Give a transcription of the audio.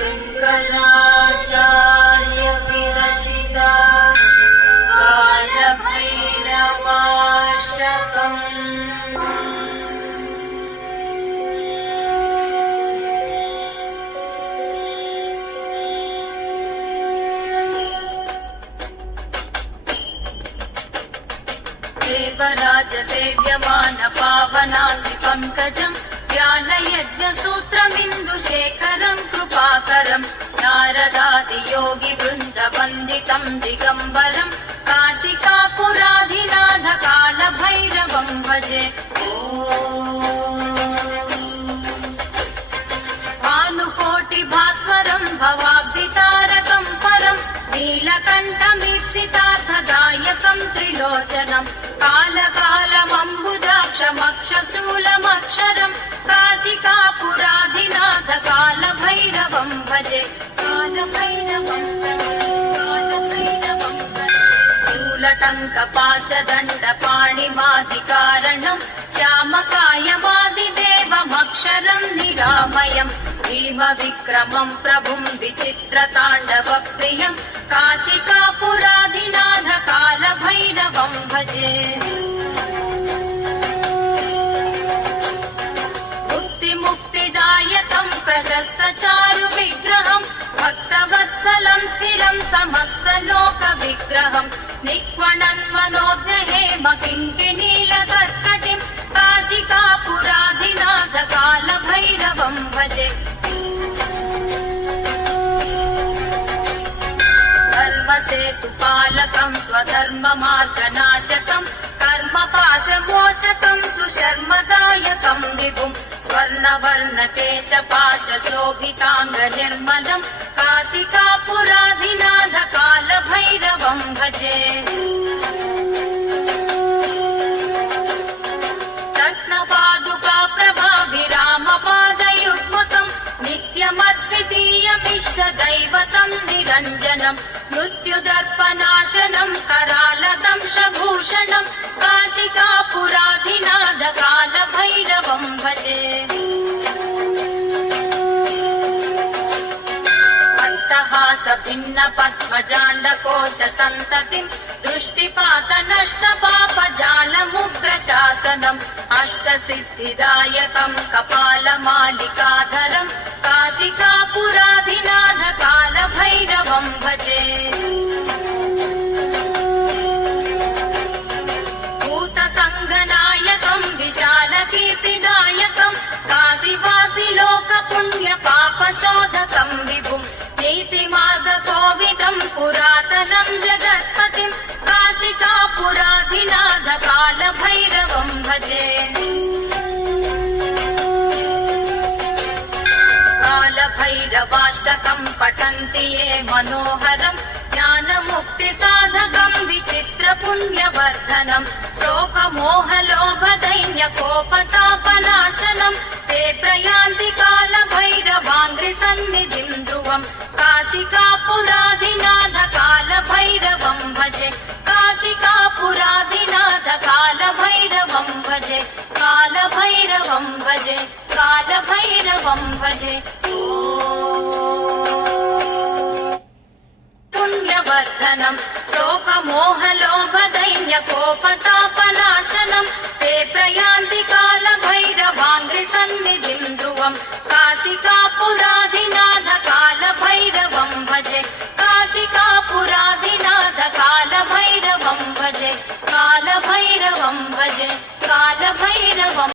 शङ्कराचार्य विरचिता कालभैरवाष्टकम्। देवराज सेव्यमान पावनाद्रि पंकजं व्यालयज्ञसूत्रमिन्दुशेखरं कृपाकरं नारदादि योगी वृन्द वन्दितं दिगम्बरं काशिकापुराधिनाथ कालभैरवं भजे। भानुकोटिभास्वरं भवाब्धितारकं परं नीलकण्ठमीप्सितार्थदायकं त्रिलोचनं कालकालमम्बुजाक्षमक्षशूलमक्षरं काशिकापुराधिनाथ कालभैरवं भजे। कालभैरवं भजे, कालभैरवं भजे। शूलटङ्कपाशदण्डपाणिमादिकारणं श्यामकायमादिदेवमक्षरं निरामयं भीमविक्रमं प्रभुं विचित्रताण्डवप्रियं काशिकापुराधिनाथ कालभैरवं भजे। मुक्तिमुक्तिदायकं प्रशस्तचारुविग्रहं भक्तवत्सलं स्थिरं समस्तलोकविग्रहं निक्वणन्मनोज्ञहेमकिङ्किणीलसत्कटिं काशिकापुराधिनाथ कालभैरवं भजे। धर्मसेतुपालकं स्वधर्ममार्गनाशकं कर्मपाशमोचकं सुशर्मदायकं विभुं स्वर्णवर्णकेशपाशशोभिताङ्गनिर्मलं काशिकापुराधिनाथ कालभैरवं भजे। रत्नपादुकाप्रभाभिरामपादयुग्मकं नित्यमद्वितीयमिष्टदैवतं निरञ्जनं मृत्युदर्पनाशनं करालदंशभूषणं काशिकापुराधिनाथ कालभैरवं भजे। अट्टहासभिन्नपद्मजाण्डकोशसन्ततिं दृष्टिपातनष्टपापजालमुग्रशासनम् अष्टसिद्धिदायकं कपालमालिकाधरं काशिकापुराधिनाथ कालभैरवं भजे। भूतसङ्गनायकं विशालकीर्तिदायकं काशीवासिलोकपुण्यपापशोधकं विभुं नीतिमार्गकोविदं पुरातनं जगत्पतिं काशिकापुराधिनाथ कालभैरवं भजे। कालभैरवाष्टकं पठन्ति ये मनोहरं ज्ञानमुक्तिसाधकं विचित्रपुण्यवर्धनं शोकमोहलोभदैन्यकोपतापनाशनं ते प्रयान्ति कालभैरवाङ्घ्रिसन्निधिं ध्रुवं काशिकापुराधिनाथ कालभैरवं भजे। काशिकापुराधिनाथ कालभैरवं भजे, कालभैरवं भजे, कालभैरवं भजे। पुण्यवर्धनं शोकमोहलोभदैन्यकोपतापनाशनं ते प्रयान्ति कालभैरवाङ्घ्रिसन्निधिं ध्रुवं काशिकापुराधिनाथ कालभैरवं भजे। काशिकापुराधिनाथ कालभैरवं भजे, कालभैरवं भजे, कालभैरवं